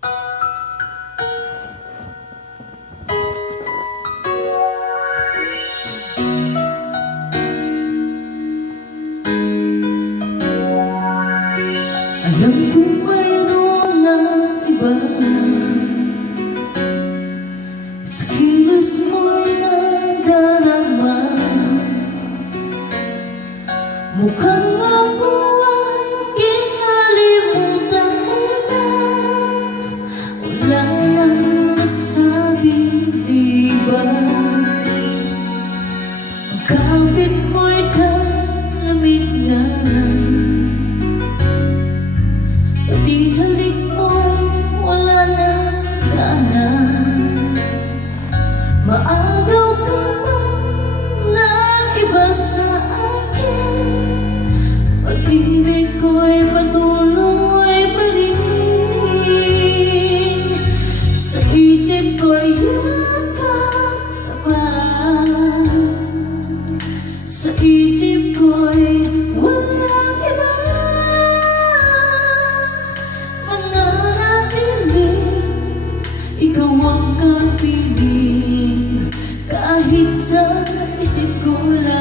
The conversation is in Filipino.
Alam kong mayroon ng iba sa kilos mo'y nadarama. Mukhang ako ay kinalimutan mo na. Wala nang nasabing iba. Ang kapit mo'y kalamig nga, pati halik mo wala nang gana. Maagaw ka man ng iba sa akin, pag-ibig ko'y patuloy pa rin. Sa isip ko'y yakap ka pa, sa isip ko'y walang iba. Ikaw ang kapiling, kahit sa isip ko lang.